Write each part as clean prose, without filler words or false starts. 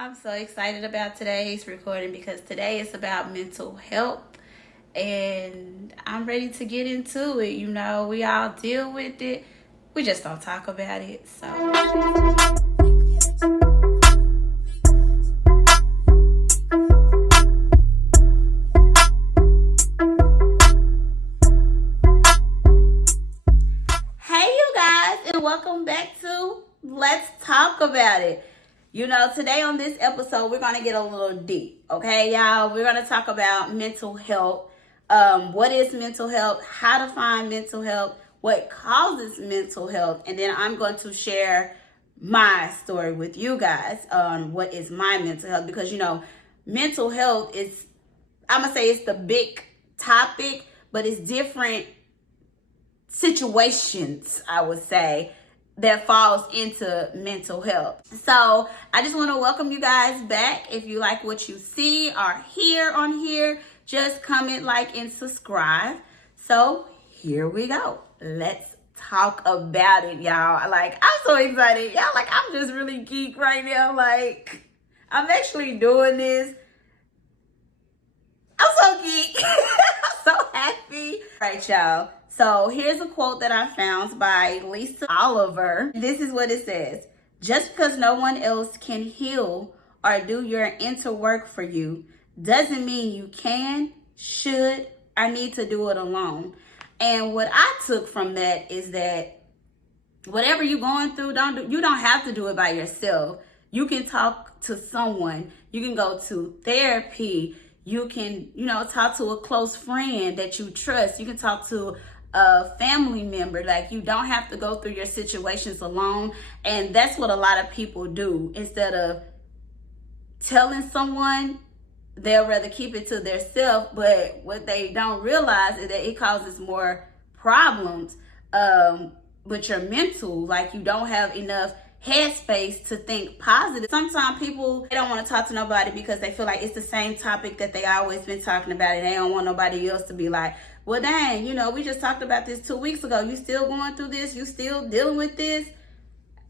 I'm so excited about today's recording because today is about mental health and I'm ready to get into it. You know, we all deal with it. We just don't talk about it. So hey you guys, and welcome back to Let's Talk About It. You know, today on this episode, we're going to get a little deep, okay, y'all? We're going to talk about mental health. What is mental health? How to find mental health? What causes mental health? And then I'm going to share my story with you guys on what is my mental health. Because, you know, mental health is, I'm going to say it's the big topic, but it's different situations, I would say, that falls into mental health. So I just want to welcome you guys back. If you like what you see or hear on here, just comment, like, and subscribe. So here we go. Let's talk about it, y'all. Like, I'm so excited. Y'all, like, I'm just really geek right now. Like, I'm actually doing this. I'm so geek. I'm so happy. All right, y'all. So here's a quote that I found by Lisa Oliver. This is what it says. Just because no one else can heal or do your inner work for you doesn't mean you can, should, or need to do it alone. And what I took from that is that whatever you're going through, you don't have to do it by yourself. You can talk to someone. You can go to therapy. You can, talk to a close friend that you trust. You can talk to a family member. Like, you don't have to go through your situations alone. And that's what a lot of people do. Instead of telling someone, they'll rather keep it to themselves. But what they don't realize is that it causes more problems with your mental. Like, you don't have enough headspace to think positive. Sometimes people, they don't want to talk to nobody because they feel like it's the same topic that they always been talking about, and they don't want nobody else to be like, well, dang, we just talked about this 2 weeks ago. You still going through this? You still dealing with this?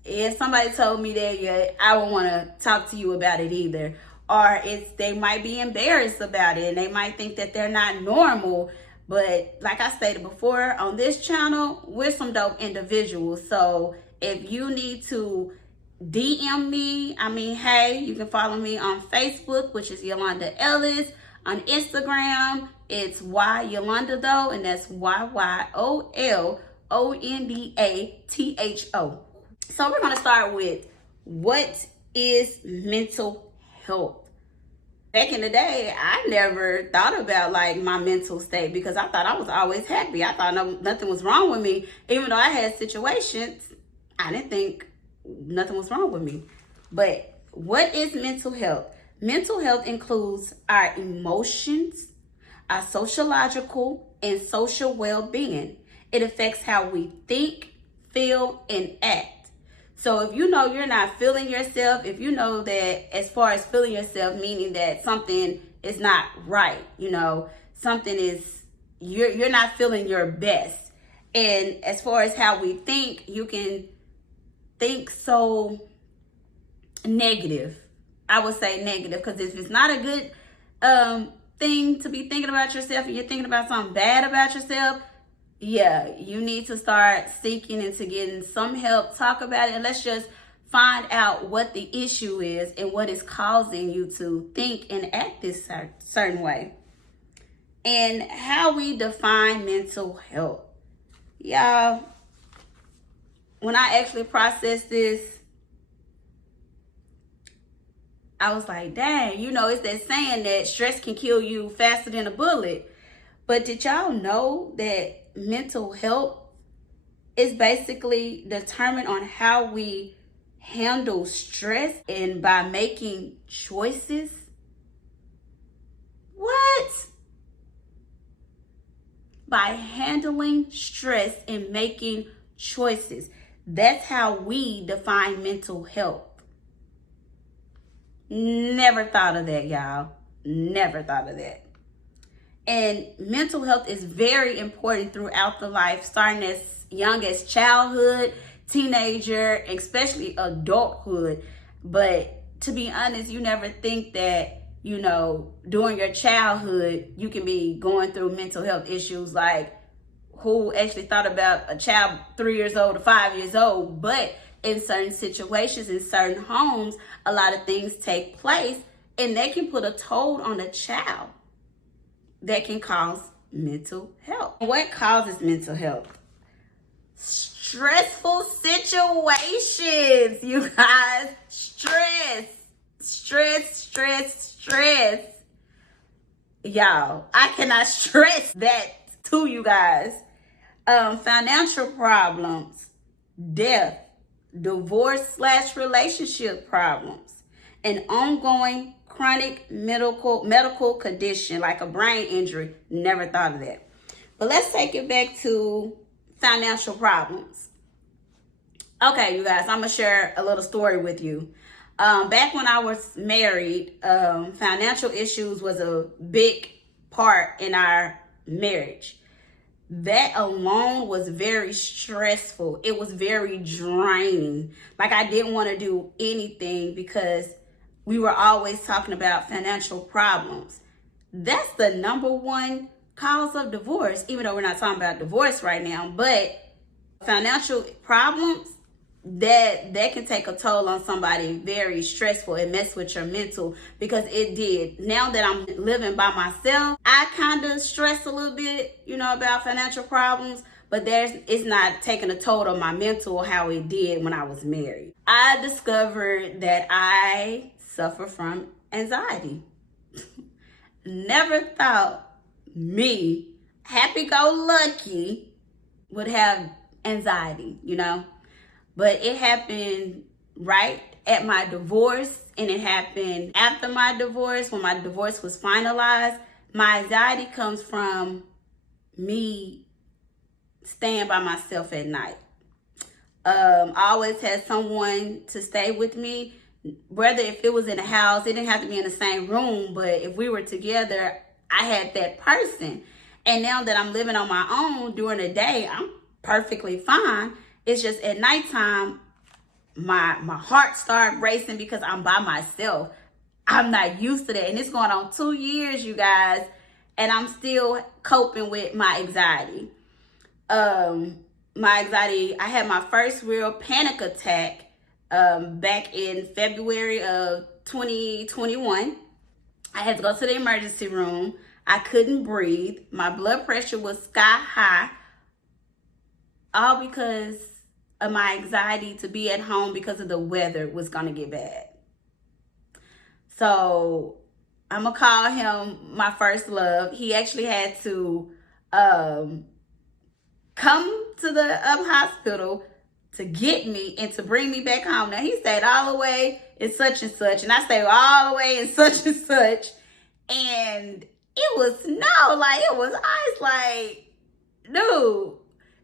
If somebody told me that, yeah, I won't want to talk to you about it either. Or they might be embarrassed about it, and they might think that they're not normal. But like I stated before, on this channel, we're some dope individuals. So if you need to DM me, hey, you can follow me on Facebook, which is Yolanda Ellis. On Instagram, it's Yolanda though, and that's YYOLONDATHO. So we're going to start with, what is mental health? Back in the day, I never thought about like my mental state because I thought I was always happy. I thought nothing was wrong with me. Even though I had situations, I didn't think nothing was wrong with me. But what is mental health? Mental health includes our emotions, our sociological and social well-being. It affects how we think, feel, and act. So if you know you're not feeling yourself, if you know that, as far as feeling yourself, meaning that something is not right, something is, you're not feeling your best. And as far as how we think, you can think so negative. I would say negative, because if it's not a good thing to be thinking about yourself and you're thinking about something bad about yourself, yeah, you need to start seeking into getting some help. Talk about it, and let's just find out what the issue is and what is causing you to think and act this certain way. And how we define mental health. Y'all, when I actually processed this, I was like, dang, it's that saying that stress can kill you faster than a bullet. But did y'all know that mental health is basically determined on how we handle stress and by making choices? What? By handling stress and making choices. That's how we define mental health. Never thought of that, y'all. Never thought of that. And mental health is very important throughout the life, starting as young as childhood, teenager, especially adulthood. But to be honest, you never think that, you know, during your childhood, you can be going through mental health issues. Like, who actually thought about a child 3 years old to 5 years old? But in certain situations, in certain homes, a lot of things take place, and they can put a toll on a child that can cause mental health. What causes mental health? Stressful situations, you guys. Stress. Y'all, I cannot stress that to you guys. Financial problems, death, divorce/relationship problems, an ongoing chronic medical condition like a brain injury. Never thought of that. But let's take it back to financial problems. Okay, you guys, I'm gonna share a little story with you. Back when I was married, financial issues was a big part in our marriage. That alone was very stressful. It was very draining. Like, I didn't want to do anything because we were always talking about financial problems. That's the number one cause of divorce, even though we're not talking about divorce right now. But financial problems, that can take a toll on somebody, very stressful, and mess with your mental, because it did. Now that I'm living by myself, I kind of stress a little bit, you know, about financial problems, but it's not taking a toll on my mental how it did when I was married. I discovered that I suffer from anxiety. Never thought me, happy-go-lucky, would have anxiety, you know. But it happened right at my divorce, and it happened after my divorce, when my divorce was finalized. My anxiety comes from me staying by myself at night. I always had someone to stay with me, whether if it was in a house, it didn't have to be in the same room, but if we were together, I had that person. And now that I'm living on my own during the day, I'm perfectly fine. It's just at nighttime, my heart started racing because I'm by myself. I'm not used to that. And it's going on 2 years, you guys, and I'm still coping with my anxiety. I had my first real panic attack back in February of 2021. I had to go to the emergency room. I couldn't breathe. My blood pressure was sky high. All because of my anxiety to be at home because of the weather was going to get bad. So I'm going to call him my first love. He actually had to come to the hospital to get me and to bring me back home. Now, he stayed all the way in such and such, and I stayed all the way in such and such. And it was snow, like it was ice, like, dude.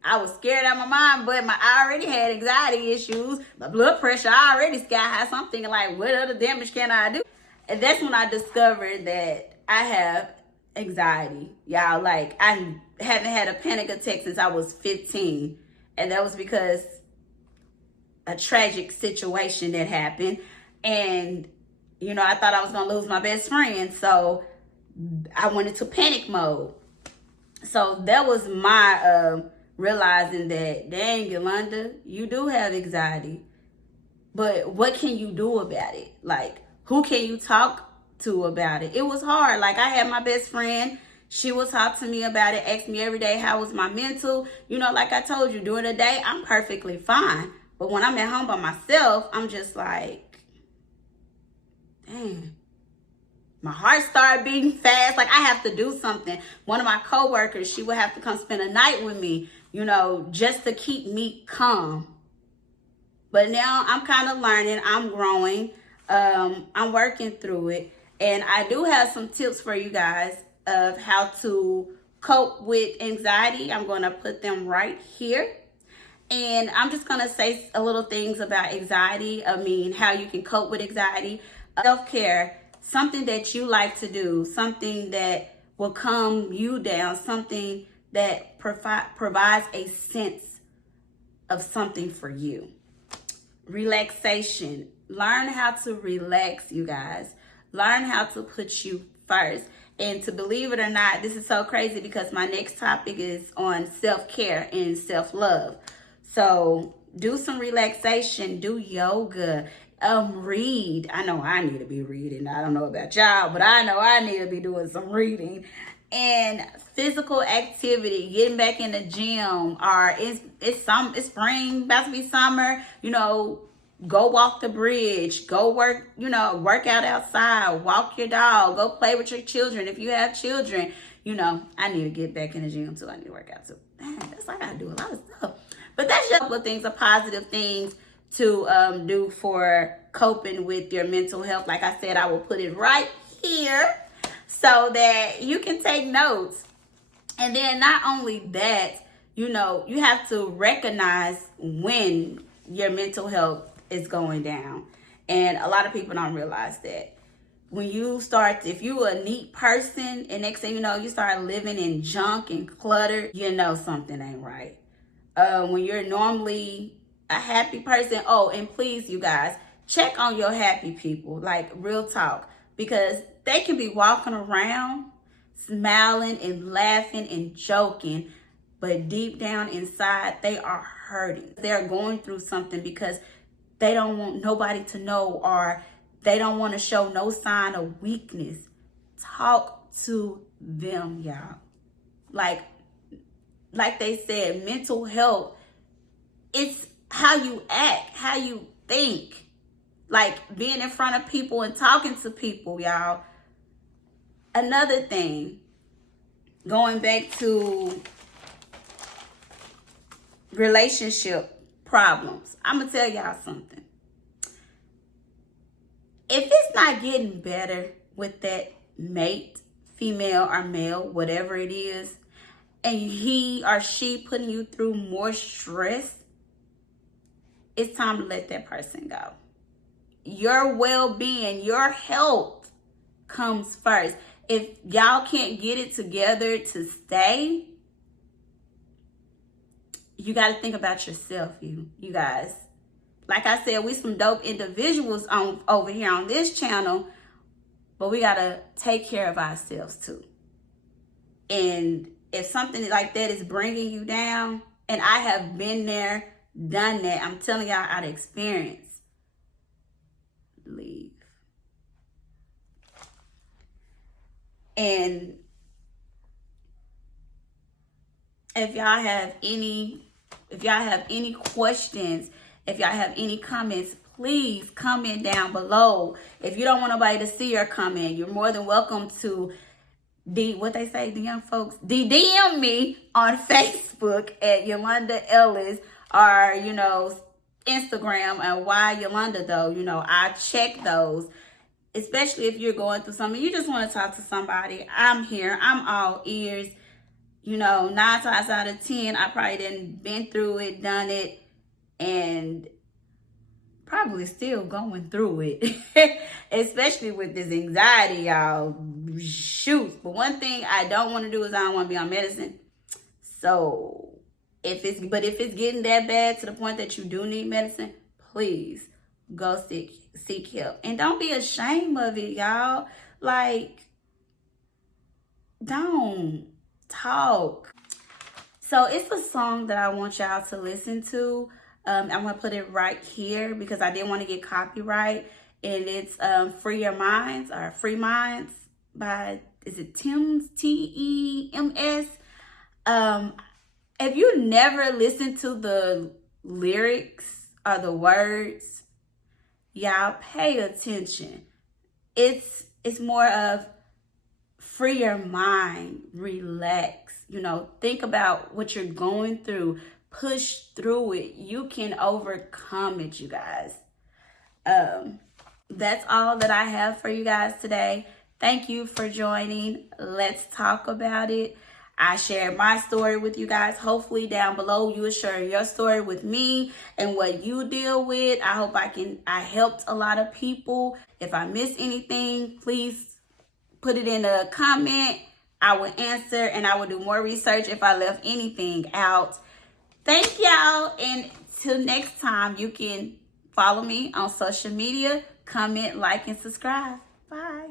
I was scared out of my mind, but I already had anxiety issues. My blood pressure already sky high. So I'm thinking, like, what other damage can I do? And that's when I discovered that I have anxiety. Y'all, like, I haven't had a panic attack since I was 15. And that was because a tragic situation that happened. And, you know, I thought I was going to lose my best friend. So I went into panic mode. So that was my realizing that, dang, Yolanda, you do have anxiety. But what can you do about it? Like, who can you talk to about it? It was hard. Like, I had my best friend. She would talk to me about it, ask me every day, how was my mental? You know, like I told you, during the day, I'm perfectly fine. But when I'm at home by myself, I'm just like, dang. My heart started beating fast. Like, I have to do something. One of my coworkers, she would have to come spend a night with me, you know, just to keep me calm. But now I'm kind of learning. I'm growing. I'm working through it. And I do have some tips for you guys of how to cope with anxiety. I'm going to put them right here. And I'm just going to say a little things about anxiety. I mean, how you can cope with anxiety. Self-care. Something that you like to do, something that will calm you down, something that provides a sense of something for you. Relaxation. Learn how to relax, you guys. Learn how to put you first. And to believe it or not, this is so crazy because my next topic is on self-care and self-love. So do some relaxation, do yoga, read. I know I need to be reading. I don't know about y'all, but I know I need to be doing some reading. And physical activity, getting back in the gym, or it's spring, about to be summer, go walk the bridge, go work out outside, walk your dog, go play with your children. If you have children, I need to get back in the gym too. I need to work out too. Man, that's like I gotta do a lot of stuff. But that's just a couple of things, positive things to do for coping with your mental health. Like I said, I will put it right here so that you can take notes. And then not only that, you have to recognize when your mental health is going down. And a lot of people don't realize that. When you start, if you're a neat person and next thing you know, you start living in junk and clutter, something ain't right. When you're normally a happy person, and please, you guys, check on your happy people, like real talk, because they can be walking around smiling and laughing and joking, but deep down inside, they are hurting. They're going through something because they don't want nobody to know, or they don't want to show no sign of weakness. Talk to them, y'all. Like they said, mental health, it's how you act, how you think. Like being in front of people and talking to people, y'all. Another thing, going back to relationship problems, I'm going to tell y'all something. If it's not getting better with that mate, female or male, whatever it is, and he or she putting you through more stress, it's time to let that person go. Your well-being, your health comes first. If y'all can't get it together to stay, you got to think about yourself, you guys. Like I said, we some dope individuals over here on this channel, but we got to take care of ourselves too. And if something like that is bringing you down, and I have been there, done that, I'm telling y'all out of experience, leave. And if y'all have any questions, if y'all have any comments, please comment down below. If you don't want nobody to see your comment, you're more than welcome to the young folks, DM me on Facebook at Yolanda Ellis, or, Instagram at Why Yolanda though. I check those, especially if you're going through something, you just want to talk to somebody. I'm here. I'm all ears. 9 times out of 10, I probably didn't been through it, done it, and probably still going through it, especially with this anxiety, y'all. Shoot. But one thing I don't want to do is I don't want to be on medicine. So if it's getting that bad to the point that you do need medicine, please go seek help. And don't be ashamed of it, y'all. Like, don't talk. So it's a song that I want y'all to listen to. I'm going to put it right here because I didn't want to get copyright. And it's Free Your Minds, or Free Minds by, is it Tems, T-E-M-S? If you never listened to the lyrics or the words, y'all pay attention. It's more of free your mind, relax, think about what you're going through, push through it. You can overcome it, you guys. That's all that I have for you guys today. Thank you for joining. Let's talk about it. I shared my story with you guys. Hopefully down below you will share your story with me and what you deal with. I hope I helped a lot of people. If I missed anything, please put it in a comment. I will answer, and I will do more research if I left anything out. Thank y'all, and till next time, you can Follow me on social media, comment, like, and subscribe. Bye.